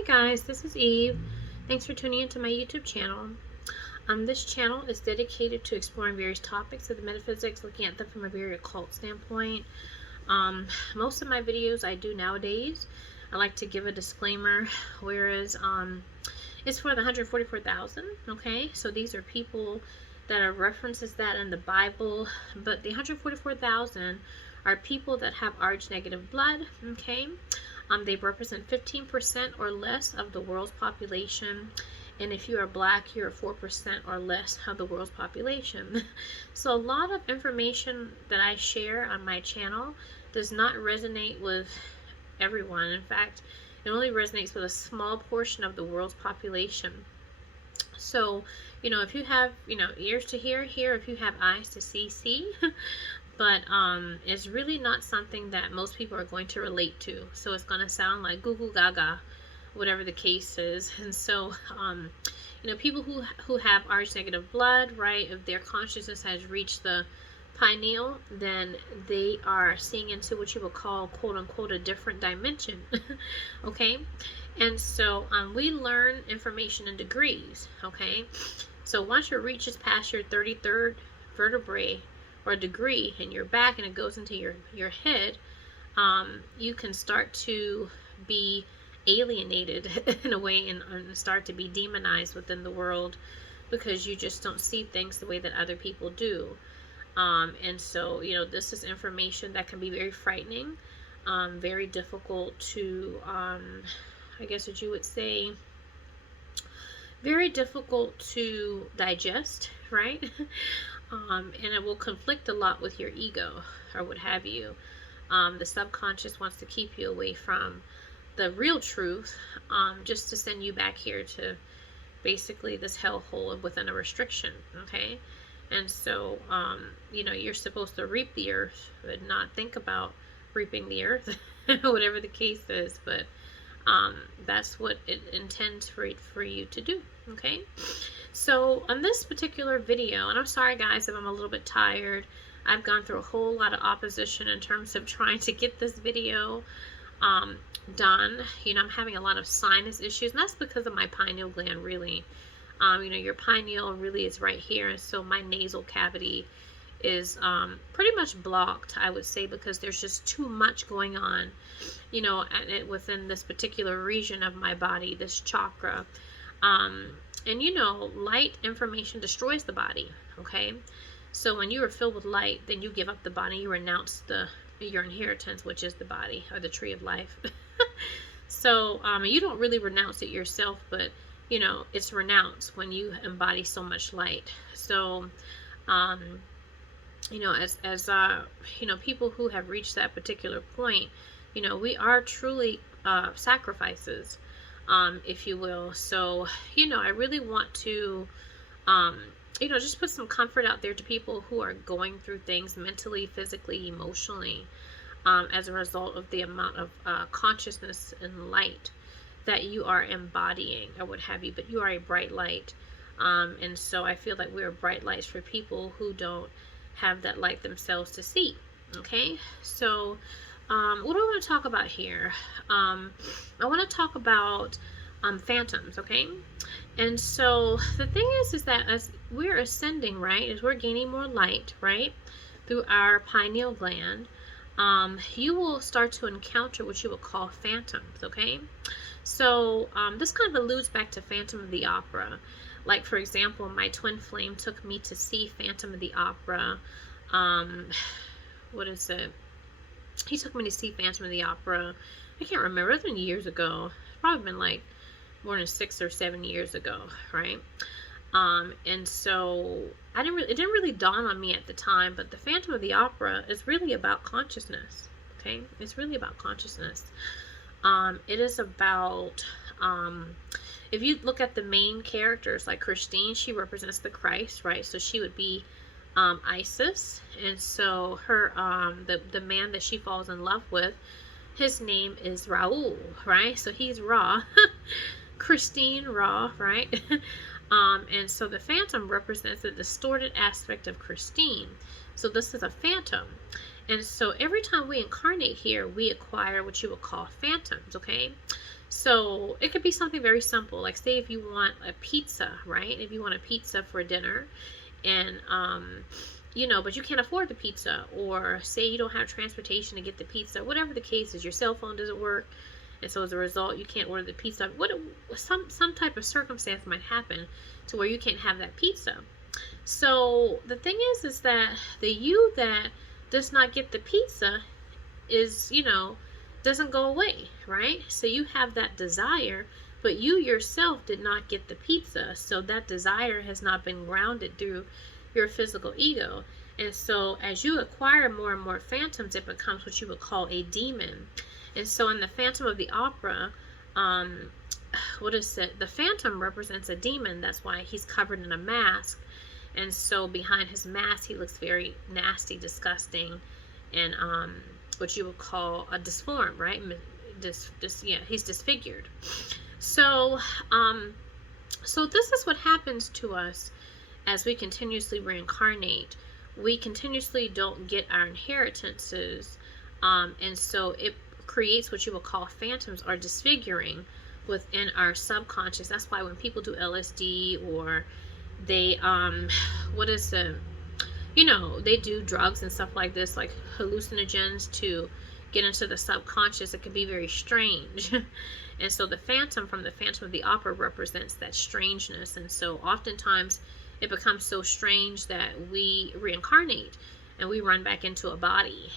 Hi guys, this is Eve. Thanks for tuning into my YouTube channel. This channel is dedicated to exploring various topics of the metaphysics, looking at them from a very occult standpoint. Most of my videos I do nowadays, I like to give a disclaimer, whereas it's for the 144,000, okay? So these are people that are references that in the Bible, but the 144,000 are people that have Rh negative blood, okay? They represent 15% or less of the world's population. And if you are black, you're 4% or less of the world's population. So a lot of information that I share on my channel does not resonate with everyone. In fact, it only resonates with a small portion of the world's population. So, if you have, ears to hear, hear. If you have eyes to see, see. But it's really not something that most people are going to relate to. So it's going to sound like goo goo gaga, whatever the case is. And so, people who have Rh negative blood, right, if their consciousness has reached the pineal, then they are seeing into what you would call, quote unquote, a different dimension. Okay? And so we learn information in degrees. Okay? So once it reaches past your 33rd vertebrae, or degree in your back, and it goes into your head, you can start to be alienated in a way, and start to be demonized within the world, because you just don't see things the way that other people do. And so, this is information that can be very frightening, very difficult to, I guess what you would say, very difficult to digest, right? And it will conflict a lot with your ego, or what have you. The subconscious wants to keep you away from the real truth, just to send you back here to basically this hellhole within a restriction, okay? And so, you're supposed to reap the earth, but not think about reaping the earth, whatever the case is. But that's what it intends for you to do, okay? So on this particular video, and I'm sorry guys if I'm a little bit tired, I've gone through a whole lot of opposition in terms of trying to get this video done. I'm having a lot of sinus issues, and that's because of my pineal gland, really. Your pineal really is right here, and so my nasal cavity is pretty much blocked, I would say, because there's just too much going on, within this particular region of my body, this chakra. And light information destroys the body, okay? So when you are filled with light, then you give up the body, you renounce your inheritance, which is the body, or the tree of life. So you don't really renounce it yourself, but it's renounced when you embody so much light. So as people who have reached that particular point, we are truly sacrifices, if you will. So, I really want to, just put some comfort out there to people who are going through things mentally, physically, emotionally, as a result of the amount of consciousness and light that you are embodying, or what have you. But you are a bright light. And so I feel like we're bright lights for people who don't have that light themselves to see. Okay? So, what do I want to talk about here? I want to talk about phantoms, okay? And so the thing is that as we're ascending, right, as we're gaining more light, right, through our pineal gland, you will start to encounter what you would call phantoms, okay? So this kind of alludes back to Phantom of the Opera. Like, for example, my twin flame took me to see Phantom of the Opera. What is it? He took me to see Phantom of the Opera. I can't remember. It's been years ago. It's probably been like more than 6 or 7 years ago, right? And so it didn't really dawn on me at the time, but the Phantom of the Opera is really about consciousness. Okay, it's really about consciousness. It is about if you look at the main characters, like Christine, she represents the Christ, right? So she would be Isis, and so her the man that she falls in love with, his name is Raul, right? So he's Ra. Christine Ra, right? And so the phantom represents the distorted aspect of Christine. So this is a phantom. And so every time we incarnate here, we acquire what you would call phantoms, okay? So it could be something very simple, like say if you want a pizza, right? If you want a pizza for dinner, and but you can't afford the pizza, or say you don't have transportation to get the pizza, whatever the case is, your cell phone doesn't work, and so as a result you can't order the pizza. Some type of circumstance might happen to where you can't have that pizza. So the thing is that the you that does not get the pizza is, doesn't go away, right? So you have that desire, but you yourself did not get the pizza. So that desire has not been grounded through your physical ego. And so as you acquire more and more phantoms, it becomes what you would call a demon. And so in the Phantom of the Opera, what is it? The phantom represents a demon. That's why he's covered in a mask. And so behind his mask, he looks very nasty, disgusting, and what you would call a disformed, right? He's disfigured. So, so this is what happens to us as we continuously reincarnate. We continuously don't get our inheritances, and so it creates what you would call phantoms or disfiguring within our subconscious. That's why when people do LSD, or they they do drugs and stuff like this, like hallucinogens, to get into the subconscious, it can be very strange. And so the phantom from the Phantom of the Opera represents that strangeness. And so oftentimes it becomes so strange that we reincarnate and we run back into a body,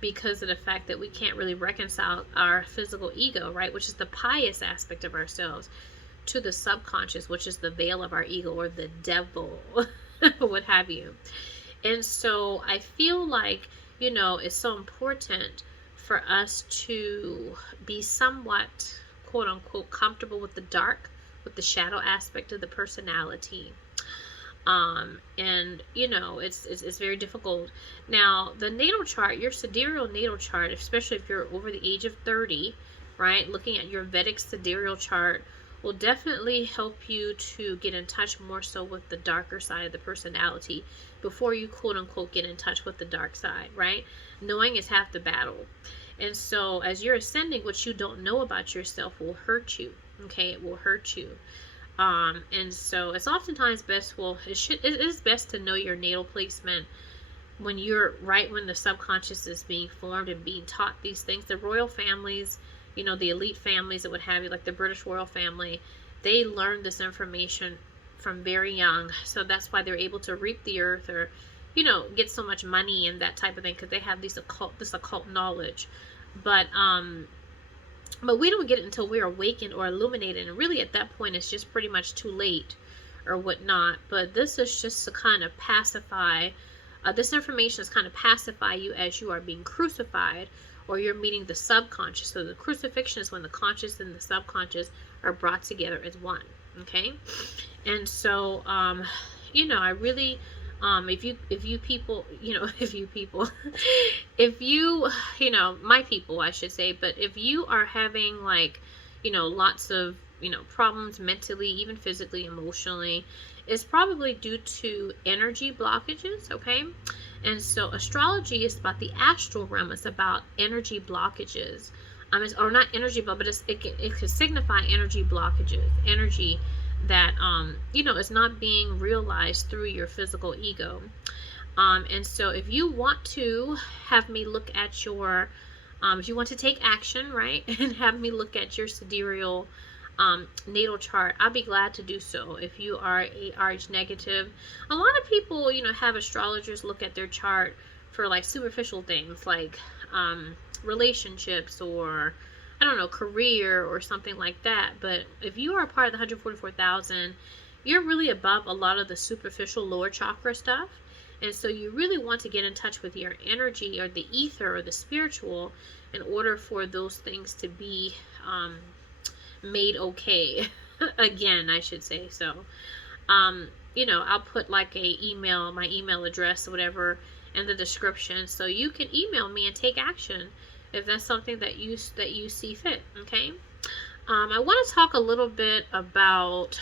because of the fact that we can't really reconcile our physical ego, right, which is the pious aspect of ourselves, to the subconscious, which is the veil of our ego, or the devil, what have you. And so I feel like, it's so important for us to be somewhat, quote unquote, comfortable with the dark, with the shadow aspect of the personality. And it's very difficult. Now, the natal chart, your sidereal natal chart, especially if you're over the age of 30, right, looking at your Vedic sidereal chart will definitely help you to get in touch more so with the darker side of the personality before you, quote unquote, get in touch with the dark side, right? Knowing is half the battle. And so as you're ascending, what you don't know about yourself will hurt you. Okay, it will hurt you. And so it's oftentimes best, it is best to know your natal placement when the subconscious is being formed and being taught these things. The royal families, the elite families that would have you, like the British royal family, they learn this information from very young. So that's why they're able to reap the earth, or, get so much money and that type of thing, because they have this occult knowledge. But we don't get it until we're awakened or illuminated, and really at that point it's just pretty much too late or whatnot. But this is just to kind of pacify, this information is kind of pacify you as you are being crucified, or you're meeting the subconscious. So the crucifixion is when the conscious and the subconscious are brought together as one. Okay, and so I really, if you people, my people, I should say, but if you are having lots of problems mentally, even physically, emotionally, it's probably due to energy blockages. Okay, and so astrology is about the astral realm. It's about energy blockages. Or not energy, but it could signify energy blockages, energy that is not being realized through your physical ego. And so if you want to have me look at your, if you want to take action, right, and have me look at your sidereal natal chart, I'll be glad to do so. If you are a RH negative, a lot of people, have astrologers look at their chart for like superficial things, like relationships, or I don't know, career or something like that. But if you are a part of the 144,000, you're really above a lot of the superficial lower chakra stuff. And so you really want to get in touch with your energy, or the ether, or the spiritual, in order for those things to be made okay again, I should say. So I'll put like my email address or whatever in the description, so you can email me and take action if that's something that you see fit. Okay, I want to talk a little bit about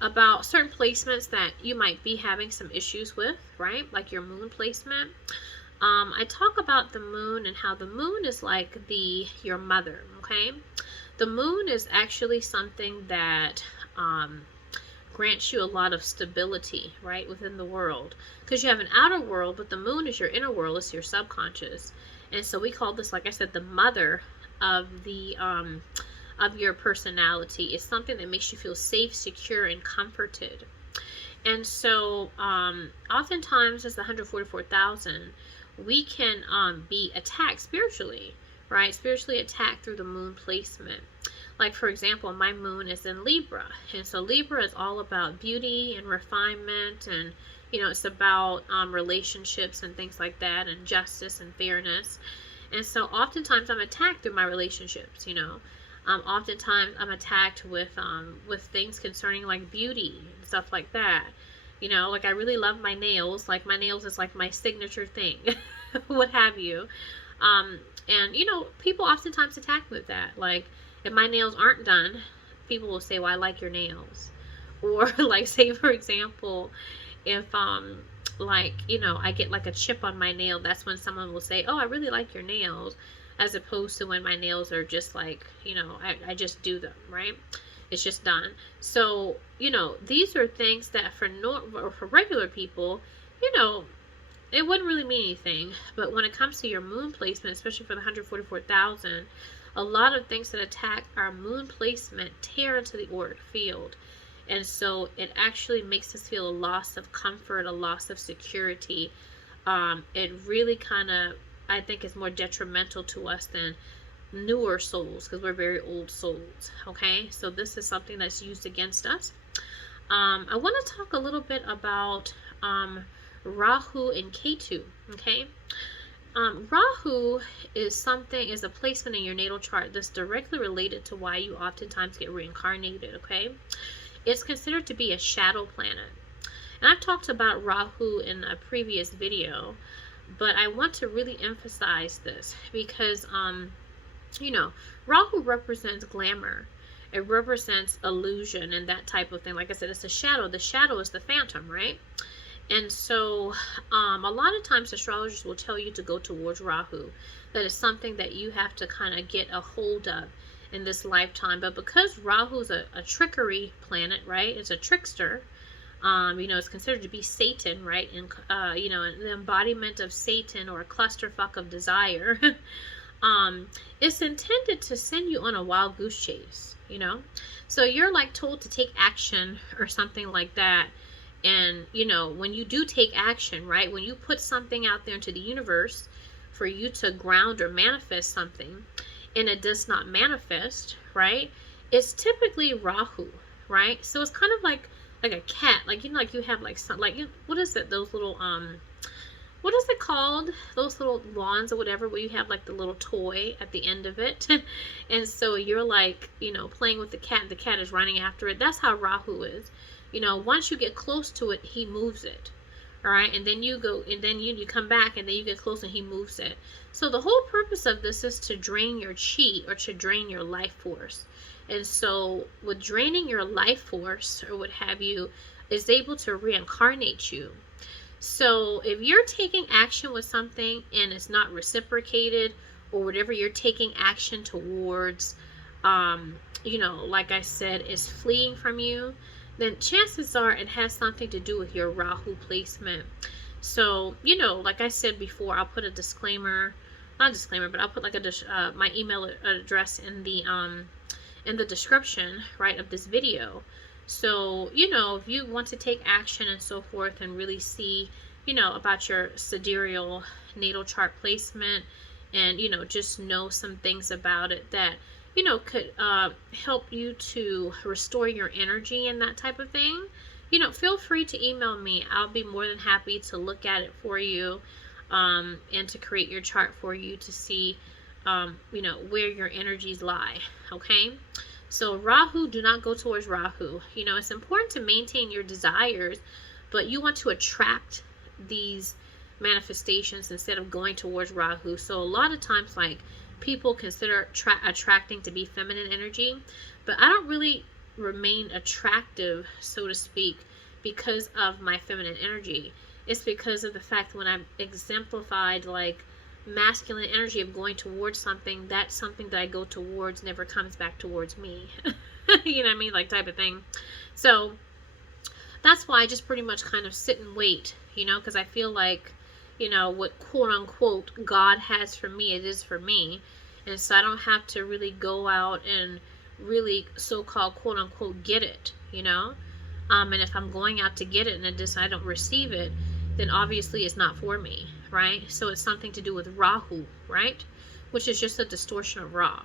about certain placements that you might be having some issues with, right? Like your moon placement. I talk about the moon and how the moon is like your mother, okay? The moon is actually something that grants you a lot of stability, right, within the world. Because you have an outer world, but the moon is your inner world, it's your subconscious. And so we call this, like I said, the mother of your personality. It's something that makes you feel safe, secure, and comforted. And so oftentimes as the 144,000, we can be attacked spiritually, right? Spiritually attacked through the moon placement. Like, for example, my moon is in Libra. And so Libra is all about beauty and refinement, and, it's about relationships and things like that, and justice and fairness. And so oftentimes I'm attacked through my relationships, oftentimes I'm attacked with things concerning like beauty and stuff like that. Like I really love my nails. Like my nails is like my signature thing, what have you. And people oftentimes attack me with that. Like if my nails aren't done, people will say, well, I like your nails. Or like, say for example, if I get like a chip on my nail, that's when someone will say, oh, I really like your nails, as opposed to when my nails are just like, I just do them, right? It's just done. So, these are things that for regular people, it wouldn't really mean anything. But when it comes to your moon placement, especially for the 144,000, a lot of things that attack our moon placement tear into the auric field. And so it actually makes us feel a loss of comfort, a loss of security. It really kind of, I think, is more detrimental to us than newer souls, because we're very old souls. Okay, so this is something that's used against us. I want to talk a little bit about Rahu and Ketu. Okay, Rahu is a placement in your natal chart that's directly related to why you oftentimes get reincarnated. Okay, it's considered to be a shadow planet, and I've talked about Rahu in a previous video, but I want to really emphasize this because Rahu represents glamour. It represents illusion and that type of thing. Like I said, it's a shadow. The shadow is the phantom, right? And so a lot of times astrologers will tell you to go towards Rahu. That is something that you have to kind of get a hold of in this lifetime. But because Rahu is a trickery planet, right? It's a trickster. It's considered to be Satan, right? And, the embodiment of Satan, or a clusterfuck of desire. It's intended to send you on a wild goose chase, So you're like told to take action or something like that. And, when you do take action, right? When you put something out there into the universe for you to ground or manifest something, and it does not manifest, right? It's typically Rahu, right? So it's kind of like a cat, like like you have like some, like, what is it? Those little what is it called? Those little wands or whatever, where you have like the little toy at the end of it. And so you're like, playing with the cat, and the cat is running after it. That's how Rahu is. Once you get close to it, he moves it. All right, and then you go, and then you come back, and then you get close, and he moves it. So the whole purpose of this is to drain your chi, or to drain your life force. And so with draining your life force, or what have you, is able to reincarnate you. So if you're taking action with something and it's not reciprocated, or whatever you're taking action towards, like I said, is fleeing from you, then chances are it has something to do with your Rahu placement. So, like I said before, I'll put a disclaimer, not a disclaimer, but I'll put like my email address in the description, right, of this video. So, if you want to take action and so forth, and really see, about your sidereal natal chart placement, and, just know some things about it that, could help you to restore your energy and that type of thing, feel free to email me. I'll be more than happy to look at it for you, and to create your chart for you to see, where your energies lie. Okay. So Rahu, do not go towards Rahu. It's important to maintain your desires, but you want to attract these manifestations instead of going towards Rahu. So a lot of times, like, people consider attracting to be feminine energy, but I don't really remain attractive, so to speak, because of my feminine energy. it's because of the fact that when I'm exemplified like masculine energy of going towards something, that something that I go towards never comes back towards me. You know what I mean? Like, type of thing. So that's why I just pretty much kind of sit and wait, you know, because I feel like, you know, what quote unquote God has for me, it is for me. And so I don't have to really go out and really so-called quote unquote get it, you know. And if I'm going out to get it and I don't receive it, then obviously it's not for me, right? So it's something to do with Rahu, right? Which is just a distortion of Ra.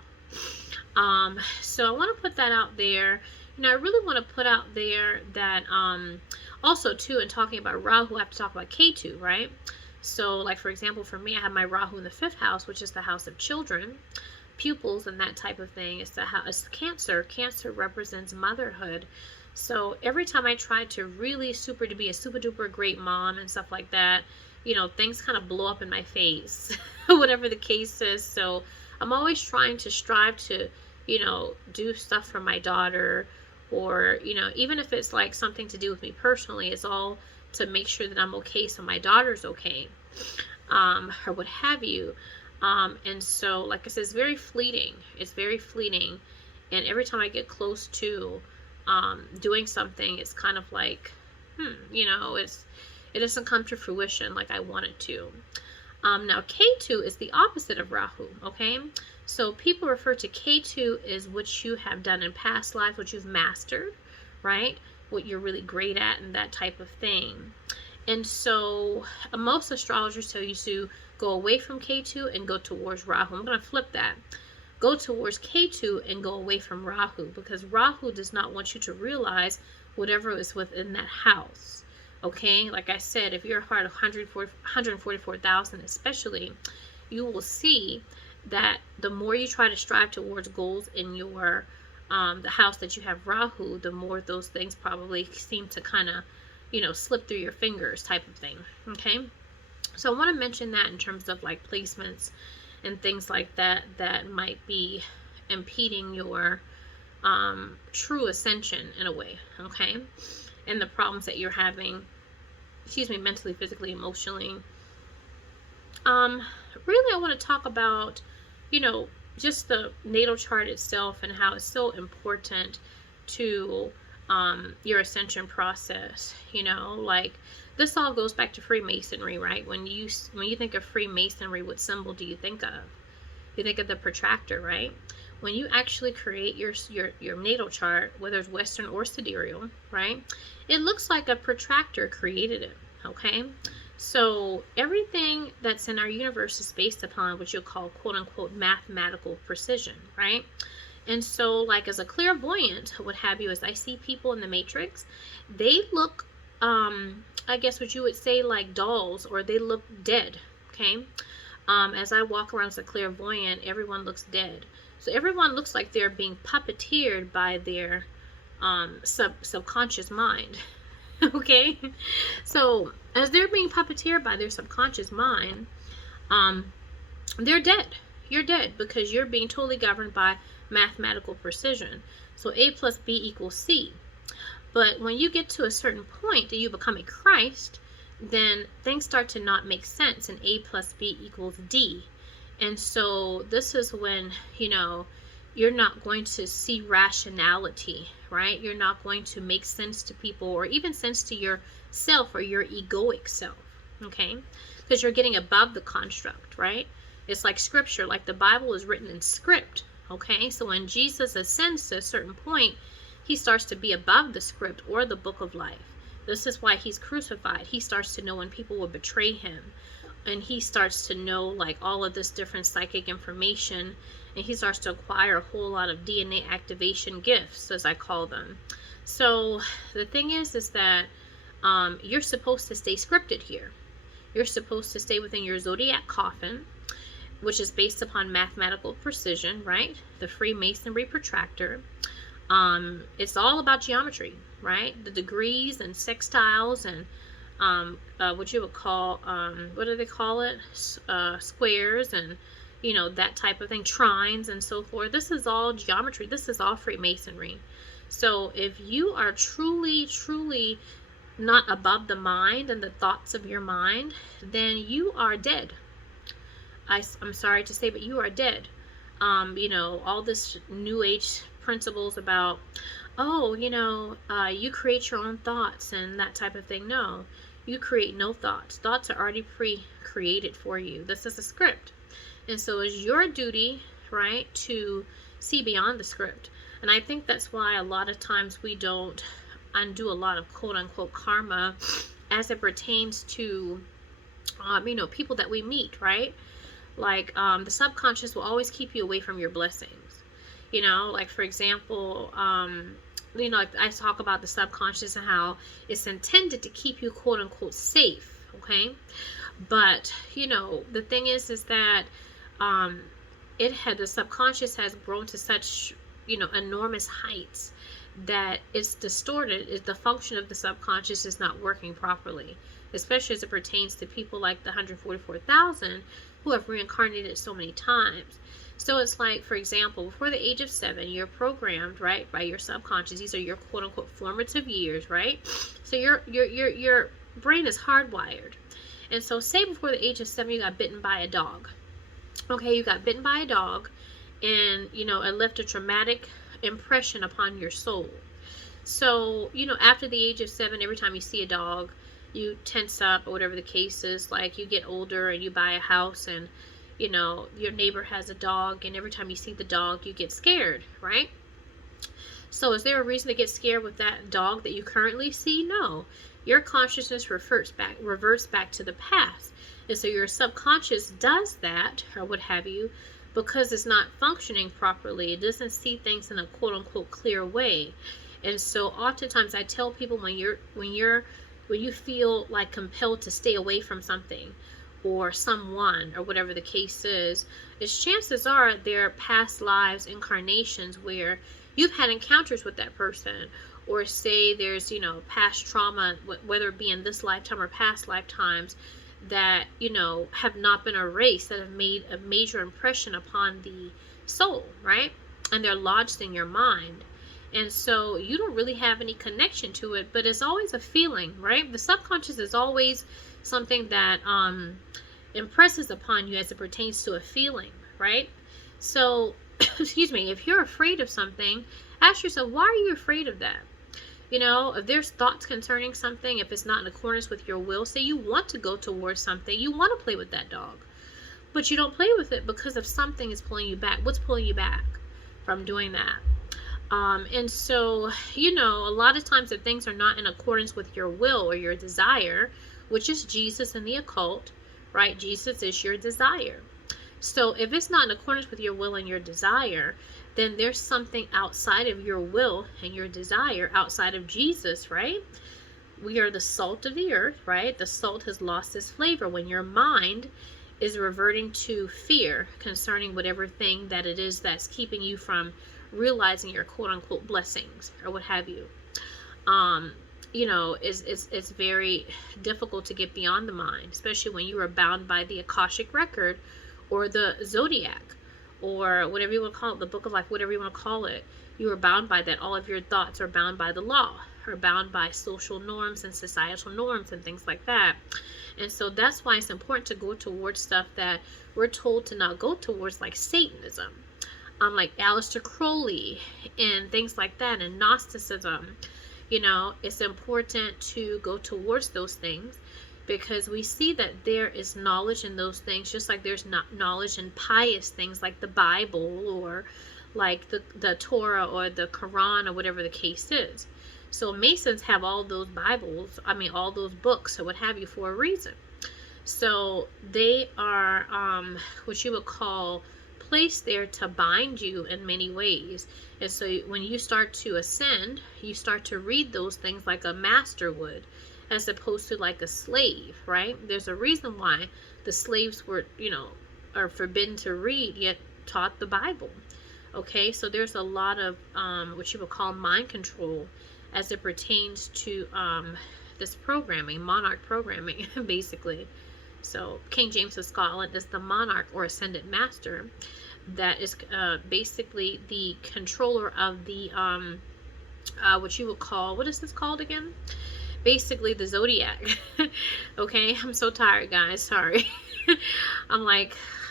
So I want to put that out there. You know, I really want to put out there that also too, in talking about Rahu, I have to talk about Ketu, right? So like, for example, for me, I have my Rahu in the 5th house, which is the house of children, pupils, and that type of thing. It's the house, it's Cancer. Cancer represents motherhood. So every time I try to really to be a super duper great mom and stuff like that, you know, things kind of blow up in my face, whatever the case is. So I'm always trying to strive to, you know, do stuff for my daughter, or, you know, even if it's like something to do with me personally, it's all to make sure that I'm okay so my daughter's okay, or what have you. And so, like I said, it's very fleeting. It's very fleeting. And every time I get close to doing something, it's kind of like, you know, it doesn't come to fruition like I want it to. Now, Ketu is the opposite of Rahu, okay? So people refer to Ketu as what you have done in past life, what you've mastered, right? What you're really great at and that type of thing. And so most astrologers tell you to go away from Ketu and go towards Rahu. I'm going to flip that. Go towards Ketu and go away from Rahu, because Rahu does not want you to realize whatever is within that house. Okay, like I said, if you're a heart of 144,000 especially, you will see that the more you try to strive towards goals in your the house that you have Rahu, the more those things probably seem to kind of, you know, slip through your fingers type of thing. Okay, so I want to mention that in terms of like placements and things like that that might be impeding your true ascension in a way. Okay, and the problems that you're having, excuse me, mentally, physically, emotionally. Really, I want to talk about, you know, just the natal chart itself and how it's so important to your ascension process. You know, like, this all goes back to Freemasonry, right? When you think of Freemasonry, what symbol do you think of? You think of the protractor, right? When you actually create your natal chart, whether it's Western or sidereal, right, it looks like a protractor created it, okay? So everything that's in our universe is based upon what you'll call quote-unquote mathematical precision, right? And so, like, as a clairvoyant, what have you, as I see people in the matrix, they look, I guess what you would say, like dolls, or they look dead, okay? As I walk around as a clairvoyant, everyone looks dead. So everyone looks like they're being puppeteered by their subconscious mind. Okay? So as they're being puppeteered by their subconscious mind, they're dead. You're dead because you're being totally governed by mathematical precision. So A plus B equals C. But when you get to a certain point that you become a Christ, then things start to not make sense, and A plus B equals D. And so this is when, you know, you're not going to see rationality, right? You're not going to make sense to people, or even sense to yourself or your egoic self, okay? Because you're getting above the construct, right? It's like scripture, like the Bible is written in script, okay? So when Jesus ascends to a certain point, he starts to be above the script or the book of life. This is why he's crucified. He starts to know when people will betray him. And he starts to know, like, all of this different psychic information. And he starts to acquire a whole lot of DNA activation gifts, as I call them. So the thing is that you're supposed to stay scripted here. You're supposed to stay within your zodiac coffin, which is based upon mathematical precision, right? The Freemasonry protractor. It's all about geometry, right? The degrees and sextiles and what you would call, what do they call it? Squares and, you know, that type of thing, trines and so forth. This is all geometry. This is all Freemasonry. So if you are truly, truly not above the mind and the thoughts of your mind, then you are dead. I'm sorry to say, but you are dead. All this new age principles about, oh, you create your own thoughts and that type of thing. No, you create no thoughts. Thoughts are already pre-created for you. This is a script. And so it's your duty, right, to see beyond the script. And I think that's why a lot of times we don't undo a lot of quote unquote karma as it pertains to, people that we meet, right? Like, the subconscious will always keep you away from your blessings. Like, for example, like I talk about the subconscious and how it's intended to keep you quote unquote safe, okay? But, the thing is that the subconscious has grown to such, enormous heights that it's distorted. The function of the subconscious is not working properly, especially as it pertains to people like the 144,000 who have reincarnated so many times. So it's like, for example, before the age of 7, you're programmed, right, by your subconscious. These are your quote unquote formative years, right? So your brain is hardwired. And so say before the age of 7 you got bitten by a dog. Okay, you got bitten by a dog, and it left a traumatic impression upon your soul. So, after the age of 7, every time you see a dog, you tense up, or whatever the case is. Like, you get older and you buy a house, and your neighbor has a dog, and every time you see the dog you get scared, right? So is there a reason to get scared with that dog that you currently see? No. Your consciousness reverts back to the past. And so your subconscious does that, or what have you, because it's not functioning properly. It doesn't see things in a quote unquote clear way. And so oftentimes I tell people, when you feel like compelled to stay away from something or someone or whatever the case is chances are there are past lives, incarnations, where you've had encounters with that person, or say there's past trauma, whether it be in this lifetime or past lifetimes, that have not been erased, that have made a major impression upon the soul, right? And they're lodged in your mind. And so you don't really have any connection to it, but it's always a feeling, right? The subconscious is always something that impresses upon you as it pertains to a feeling, right? So, excuse me, if you're afraid of something, ask yourself, why are you afraid of that? If there's thoughts concerning something, if it's not in accordance with your will, say you want to go towards something, you want to play with that dog, but you don't play with it because of something is pulling you back. What's pulling you back from doing that? And so, a lot of times if things are not in accordance with your will or your desire, which is Jesus and the occult, right? Jesus is your desire. So if it's not in accordance with your will and your desire, then there's something outside of your will and your desire, outside of Jesus, right? We are the salt of the earth, right? The salt has lost its flavor when your mind is reverting to fear concerning whatever thing that it is that's keeping you from realizing your quote unquote blessings or what have you. It's very difficult to get beyond the mind, especially when you are bound by the Akashic record or the zodiac or whatever you want to call it, the book of life, whatever you want to call it. You are bound by that. All of your thoughts are bound by the law, are bound by social norms and societal norms and things like that. And so that's why it's important to go towards stuff that we're told to not go towards, like Satanism, like Aleister Crowley and things like that, and Gnosticism. It's important to go towards those things because we see that there is knowledge in those things, just like there's not knowledge in pious things like the Bible or like the Torah or the Quran or whatever the case is. So Masons have all those Bibles, all those books or what have you for a reason. So they are what you would call placed there to bind you in many ways. And so when you start to ascend, you start to read those things like a master would, as opposed to like a slave, right? There's a reason why the slaves were, are forbidden to read, yet taught the Bible. Okay, so there's a lot of what you would call mind control as it pertains to this programming, monarch programming, basically. So King James of Scotland is the monarch or ascended master that is basically the controller of the what you would call, what is this called again? basically the zodiac. Okay, I'm so tired, guys, sorry. I'm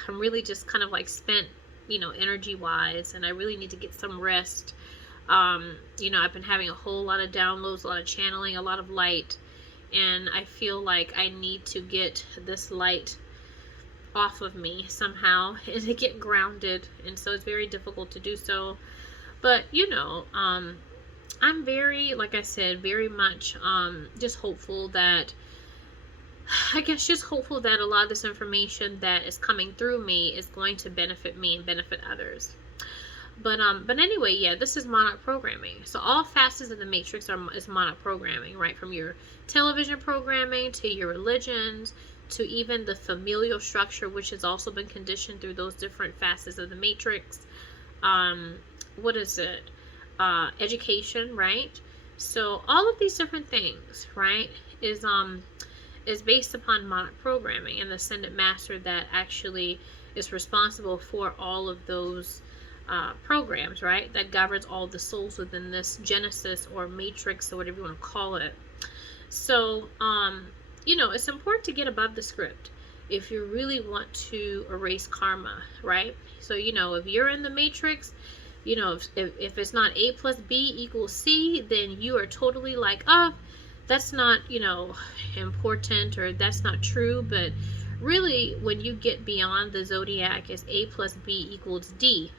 really just kind of like spent, energy wise, and I really need to get some rest. I've been having a whole lot of downloads, a lot of channeling, a lot of light, and I feel like I need to get this light off of me somehow and to get grounded, and so it's very difficult to do so. But I'm very, like I said, very much just hopeful that, just hopeful that a lot of this information that is coming through me is going to benefit me and benefit others. But anyway, yeah, this is monarch programming. So all facets of the matrix is monarch programming, right? From your television programming to your religions to even the familial structure, which has also been conditioned through those different facets of the matrix. What is it? Education, right? So all of these different things, right, is based upon monarch programming and the ascended master that actually is responsible for all of those programs, right, that governs all the souls within this genesis or matrix or whatever you want to call it. So it's important to get above the script if you really want to erase karma, right? So if you're in the matrix, if it's not A plus B equals C, then you are totally like, oh, that's not important, or that's not true. But really, when you get beyond the zodiac, is A plus B equals D.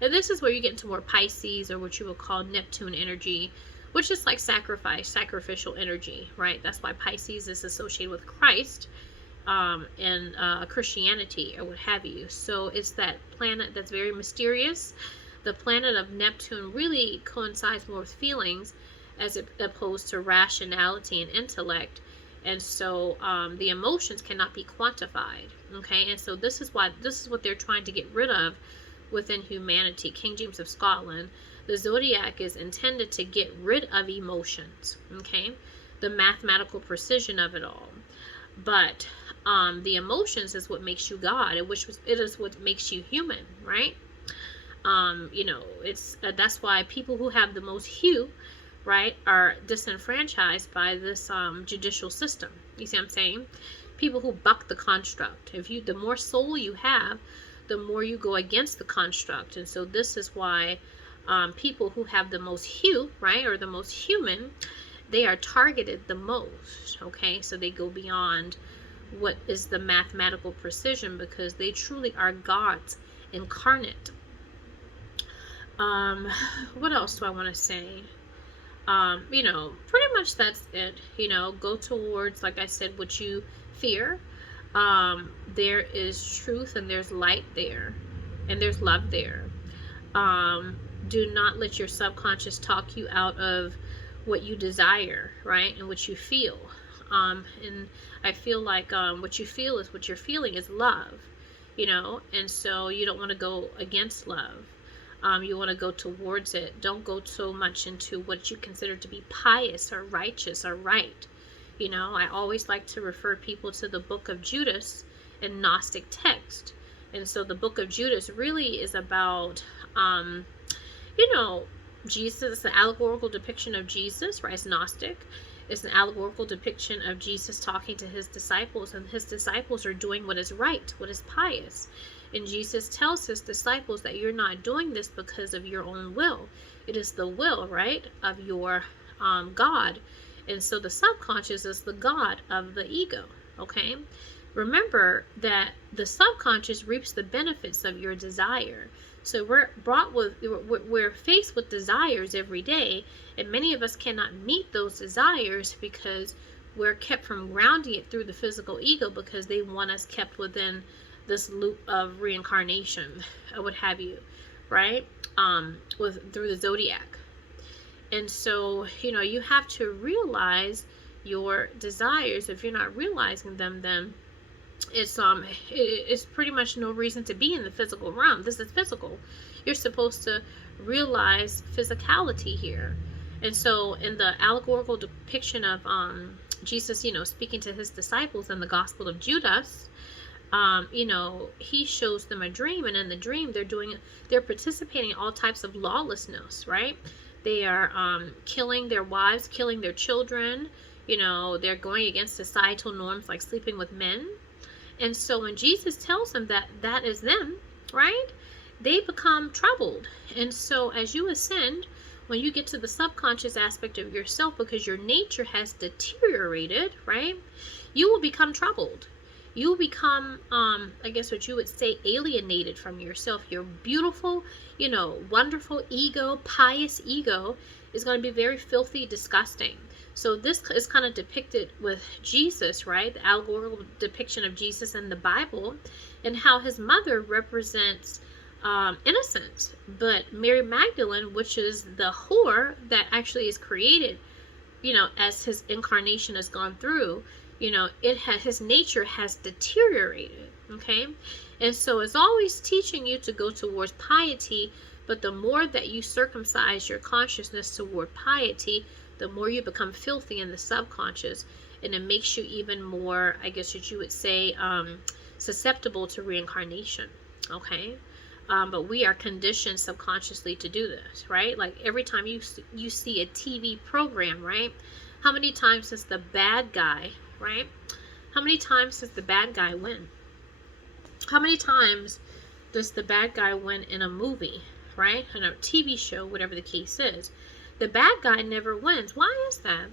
And this is where you get into more Pisces, or what you would call Neptune energy, which is like sacrificial energy, right? That's why Pisces is associated with Christ and Christianity or what have you. So it's that planet that's very mysterious. The planet of Neptune really coincides more with feelings as opposed to rationality and intellect. And so the emotions cannot be quantified. Okay, and so this is what they're trying to get rid of within humanity. King James of Scotland, the zodiac is intended to get rid of emotions, okay, the mathematical precision of it all. But the emotions is what makes you God, it is what makes you human, right? It's that's why people who have the most hue, right, are disenfranchised by this judicial system. You see what I'm saying? People who buck the construct. The more soul you have, the more you go against the construct. And so this is why people who have the most hue, right, or the most human, they are targeted the most. Okay, so they go beyond what is the mathematical precision, because they truly are gods incarnate. What else do I want to say? Pretty much that's it. Go towards, like I said, what you fear. There is truth and there's light there, and there's love there. Do not let your subconscious talk you out of what you desire, right, and what you feel. And I feel like what you feel is what you're feeling is love, and so you don't want to go against love. You want to go towards it. Don't go so much into what you consider to be pious or righteous or right. I always like to refer people to the book of Judas in Gnostic text. And so the book of Judas really is about, Jesus, an allegorical depiction of Jesus, right? It's Gnostic. It's an allegorical depiction of Jesus talking to his disciples, and his disciples are doing what is right, what is pious. And Jesus tells his disciples that you're not doing this because of your own will. It is the will, right, of your God. And so the subconscious is the God of the ego, okay? Remember that the subconscious reaps the benefits of your desire. So we're faced with desires every day, and many of us cannot meet those desires because we're kept from grounding it through the physical ego, because they want us kept within this loop of reincarnation or what have you, right? Through the zodiac. And so, you have to realize your desires. If you're not realizing them, then it's pretty much no reason to be in the physical realm. This is physical. You're supposed to realize physicality here. And so in the allegorical depiction of Jesus, speaking to his disciples in the Gospel of Judas, he shows them a dream, and in the dream they're participating in all types of lawlessness, right? They are killing their wives, killing their children. You know, they're going against societal norms like sleeping with men. And so when Jesus tells them that that is them, right, they become troubled. And so as you ascend, when you get to the subconscious aspect of yourself, because your nature has deteriorated, right, you will become troubled. You will become, I guess what you would say, alienated from yourself. Your beautiful, you know, wonderful ego, pious ego is going to be very filthy, disgusting. So this is kind of depicted with Jesus, right? The allegorical depiction of Jesus in the Bible, and how his mother represents innocence. But Mary Magdalene, which is the whore that actually is created, you know, as his incarnation has gone through, you know, his nature has deteriorated, okay? And so it's always teaching you to go towards piety, but the more that you circumcise your consciousness toward piety, the more you become filthy in the subconscious, and it makes you even more, I guess what you would say, susceptible to reincarnation, okay? But we are conditioned subconsciously to do this, right? Like every time you see a TV program, right? How many times does the bad guy, right? How many times does the bad guy win? How many times does the bad guy win in a movie, right? In a TV show, whatever the case is. The bad guy never wins. Why is that?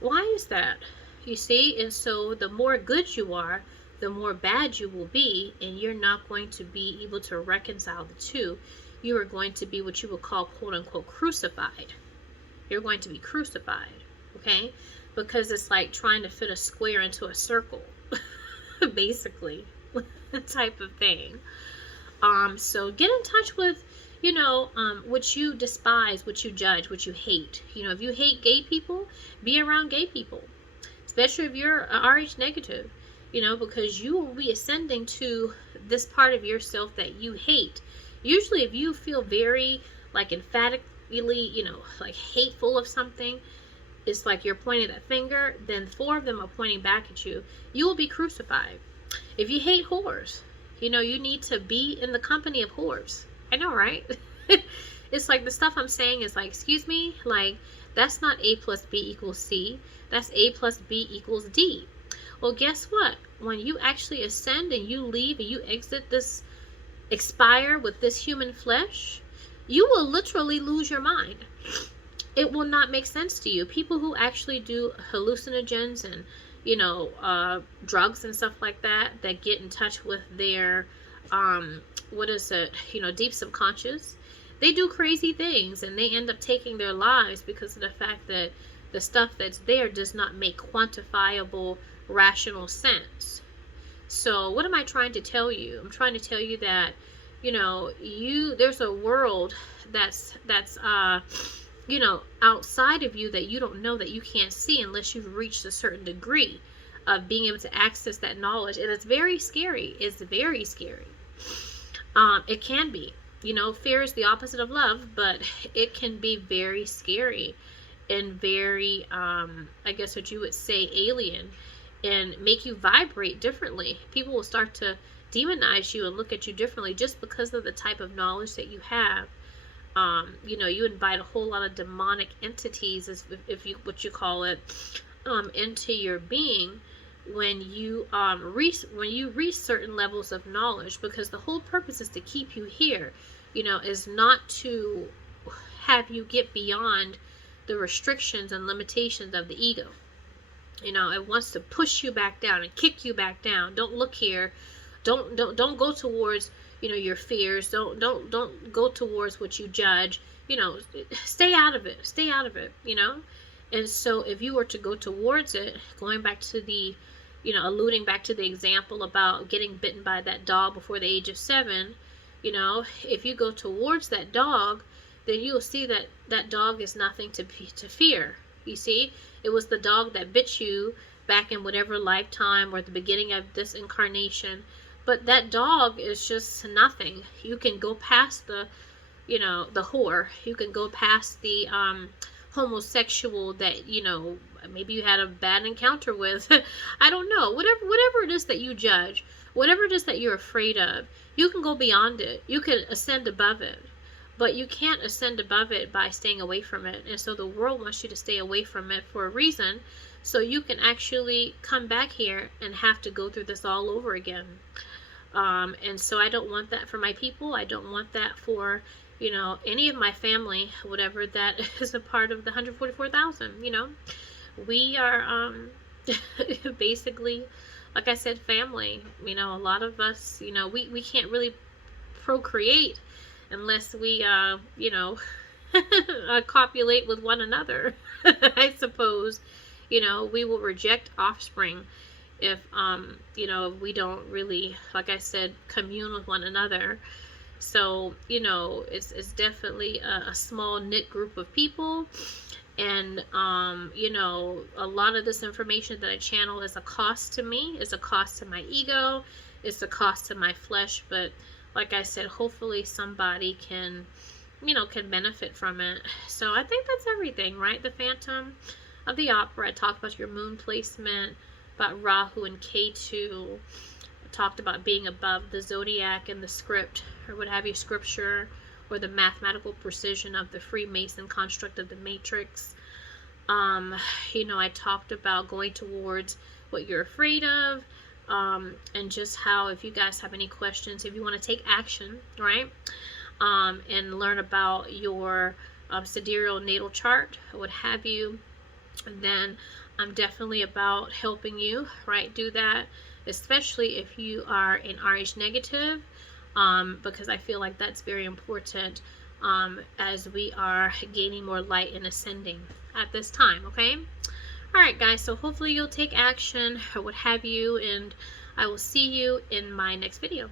Why is that? You see, and so the more good you are, the more bad you will be, and you're not going to be able to reconcile the two. You are going to be what you would call, quote unquote, crucified. You're going to be crucified, okay? Because it's like trying to fit a square into a circle, basically, type of thing. So get in touch with, you know, what you despise, what you judge, what you hate. You know, if you hate gay people, be around gay people, especially if you're RH negative, you know, because you will be ascending to this part of yourself that you hate. Usually if you feel very, like, emphatically, you know, like hateful of something, it's like you're pointing that finger, then 4 of them are pointing back at you. You will be crucified. If you hate whores, you know, you need to be in the company of whores. I know, right? It's like the stuff I'm saying is like, excuse me, like, that's not A plus B equals C. That's A plus B equals D. Well, guess what? When you actually ascend and you leave and you exit this, expire with this human flesh, you will literally lose your mind. It will not make sense to you. People who actually do hallucinogens and, you know, drugs and stuff like that, that get in touch with their, what is it, you know, deep subconscious, they do crazy things and they end up taking their lives because of the fact that the stuff that's there does not make quantifiable, rational sense. So what am I trying to tell you? I'm trying to tell you that, you know, there's a world that's you know, outside of you that you don't know, that you can't see unless you've reached a certain degree of being able to access that knowledge. And it's very scary. It's very scary. It can be. You know, fear is the opposite of love, but it can be very scary and very, I guess what you would say, alien, and make you vibrate differently. People will start to demonize you and look at you differently just because of the type of knowledge that you have. You know, you invite a whole lot of demonic entities, if you, what you call it, into your being when you reach certain levels of knowledge, because the whole purpose is to keep you here, you know, is not to have you get beyond the restrictions and limitations of the ego. You know, it wants to push you back down and kick you back down. Don't look here. Don't go towards, you know, your fears. Don't go towards what you judge. You know, stay out of it. Stay out of it, you know. And so if you were to go towards it, going back to the, you know, alluding back to the example about getting bitten by that dog before the age of 7, you know, if you go towards that dog, then you'll see that that dog is nothing to fear. You see, it was the dog that bit you back in whatever lifetime or at the beginning of this incarnation. But that dog is just nothing. You can go past the, you know, the whore. You can go past the homosexual that, you know, maybe you had a bad encounter with. I don't know. Whatever it is that you judge, whatever it is that you're afraid of, you can go beyond it. You can ascend above it. but you can't ascend above it by staying away from it. And so the world wants you to stay away from it for a reason, so you can actually come back here and have to go through this all over again. And so I don't want that for my people. I don't want that for, you know, any of my family, whatever that is a part of the 144,000. You know, we are basically, like I said, family. You know, a lot of us, you know, we can't really procreate unless we, you know, copulate with one another. I suppose, you know, we will reject offspring if, you know, we don't really, like I said, commune with one another. So, you know, it's definitely a small knit group of people. And, you know, a lot of this information that I channel is a cost to me, is a cost to my ego, it's a cost to my flesh. But like I said, hopefully somebody can, you know, can benefit from it. So I think that's everything, right? The Phantom of the Opera. I talked about your moon placement, about Rahu and Ketu. I talked about being above the zodiac and the script, or what have you, scripture, or the mathematical precision of the Freemason construct of the matrix. You know, I talked about going towards what you're afraid of, and just how, if you guys have any questions, if you want to take action, right, and learn about your sidereal natal chart, or what have you, then I'm definitely about helping you, right, do that, especially if you are an RH negative, because I feel like that's very important, as we are gaining more light and ascending at this time, okay? Alright guys, so hopefully you'll take action, or what have you, and I will see you in my next video.